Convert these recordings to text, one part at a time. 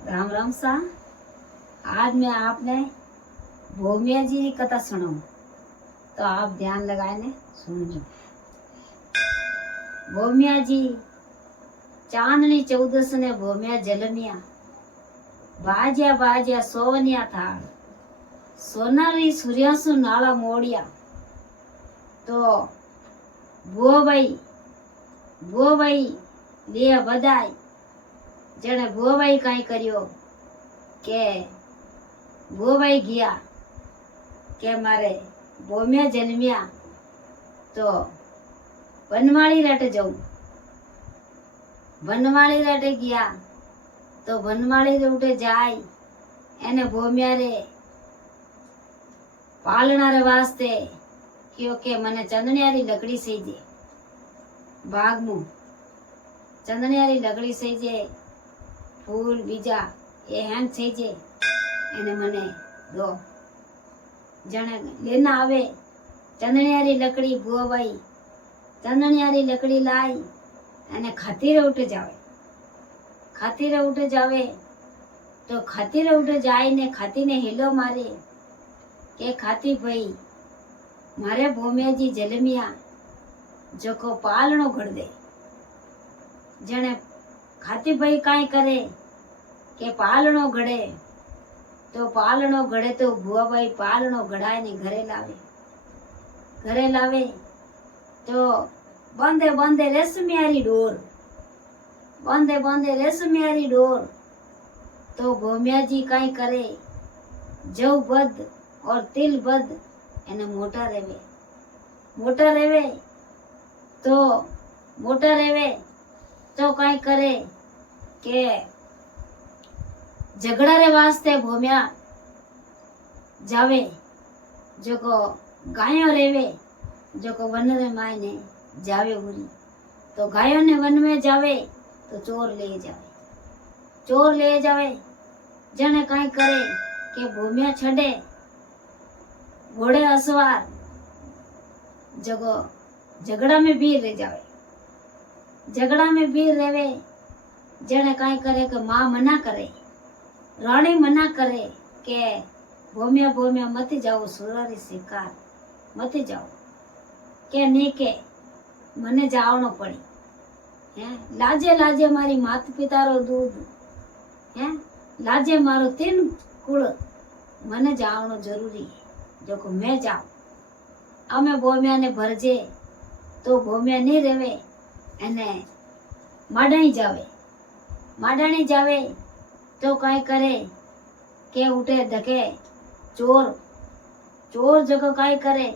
राम राम सा। आज मैं आपने भोमिया जी की कथा सुनाऊं, तो आप ध्यान लगाए सुनજો। भोमिया जी चांदनी 14 ने भोमिया जलमिया बाज्या बाज्या सोवनिया था सोनारी सूर्यासु नाला मोड़िया तो भो भाई लिया बधाई। जने भो भाई कई करियो के भो भाई गया के मारे भोमिया जन्मिया तो वनमाली राटे जाऊं। वनमाली राटे गया तो वनमाली रूटे जाय एने भोमिया रे पालना रे वास्ते क्योंकि मने चंदनियारी लकड़ी सीजे बाग मु चंदनियारी लकड़ी सीजे फूल बीजा ए हेन सीजे एने मने दो। जने लेना आवे चंदनियारी लकड़ी बुआबाई चंदनियारी लकड़ी लाई अने खातीरे उठे जावे। खातीरे उठे जावे तो खातीरे उठे जाय ने खाती ने हिलो मारे के खाती भाई मारे भोमिया जी जलमिया जो को पालनो घड़ दे। जने खाती भाई काई करे के पालनो घड़े तो पालनो घड़े तो बुआ भाई पालनो घड़ाए ने घरे लावे तो बंदे बंदे रेशमियारी डोर बंदे बंदे रेशमियारी डोर तो भोमिया जी काई करे जव बद और तिल बद एने मोटा रेवे तो काई करे के झगड़ा रे वास्ते भोमिया जावे। जो को गायों रेवे जो को वन रे मायने जावे बुरी तो गायों ने वन में जावे तो चोर ले जावे। जने काई करे के भोमिया छड़े घोड़े असवार जगो झगड़ा में वीर रह जावे। झगड़ा में वीर रेवे जने काई करे के मां मना करे रानी मना करे के भोमिया भोमिया मत जाओ सुरारी शिकार मत जाओ के नहीं के मने जावनो पड़ी है। लाजे लाजे मारी मात पिता रो दूध है लाजे मारो 3 कुल मने जावनो जरूरी है। जो को मैं जाऊं अमे भोमिया ने भरजे तो भोमिया नहीं रेवे एने माडाणी जावे तो काई करे के उठे धके चोर जगह काई करे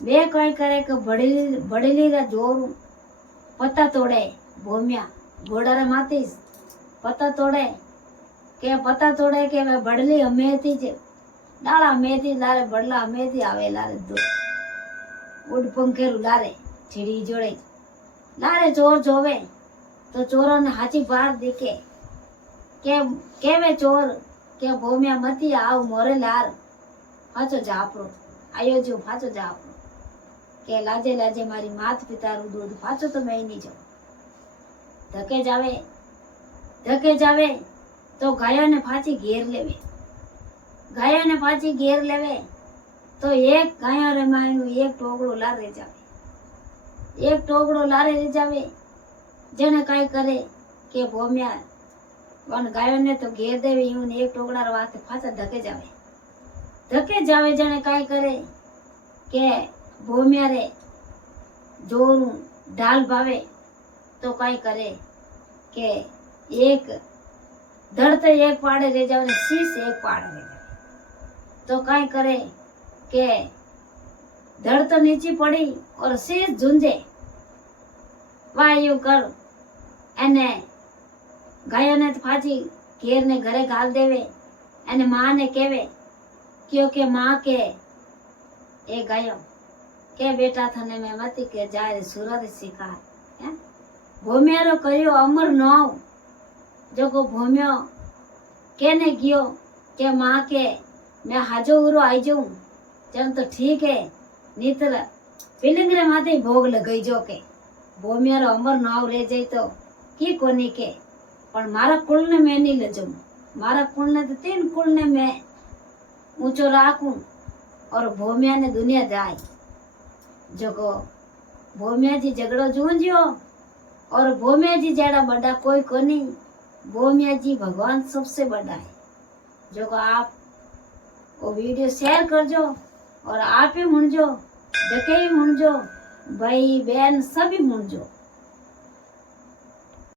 वे काई करे के बड़ेली रा जोर पत्ता तोड़े। भोमिया घोड़ा रे मातीस पत्ता तोड़े के वे बड़ली हमेती जे डाला हमेती लारे बड़ला हमेती आवे लारे दो उड़ पंखेरु लारे छिड़ी जोड़े लारे चोर जोवे तो चोरों ने हाची बार दिखे के वे चोर के भोमिया मती आव मोरे लार फाचो जापरो आयो जो फाचो जापरो के लाजे लाजे मारी मात पिता रू दूध फाचो तो मैं नहीं जाऊं। धके जावे तो गायों ने फाची घेर लेवे तो एक गायों रे मायनु एक टोकड़ो लारे रह जावे। जने काई करे के भोमिया वन गायों ने तो घेर देवे यूं एक टोकड़ा रे वास्ते फाचा धके जावे। जने काई करे के भोमिया रे जोरू ढाल पावे तो काई करे के एक धड़ते एक पाड़े रह जावे शीश एक पाड़े रह जावे तो काई करे के धड़ तो नीचे पड़ी और शीश झुंझे वायु कर एने गायों ने तो फाची घेर ने घरे गाल देवे एने मां ने केवे क्योंकि मां के ए गायो के बेटा थने में मती के जाए सुरर शिकार है। भोमिया रो करियो अमर नाव जो को भोमियो केने गियो के मां के मैं हाजो उरो आई जाऊं जन तो ठीक है नीतर पिलिंगरे माथे भोग लगाई जो के भोमिया रो अमर नाव रे जाई तो की कोनी के पण मारा कुल ने मैं नहीं ले जाऊं मारा कुल ने तो 3 कुल ने मैं ऊंचो राखूं और भोमिया ने दुनिया जाए जको भोमिया जी झगड़ो जूंजियो और भोमिया जी जेड़ा बड़ा कोई कोनी भोमिया जी भगवान सबसे बड़ा है जो को आप वो वीडियो शेयर करजो और आप ही मुंजो जके ही मुंजो भाई बहन सभी मुंजो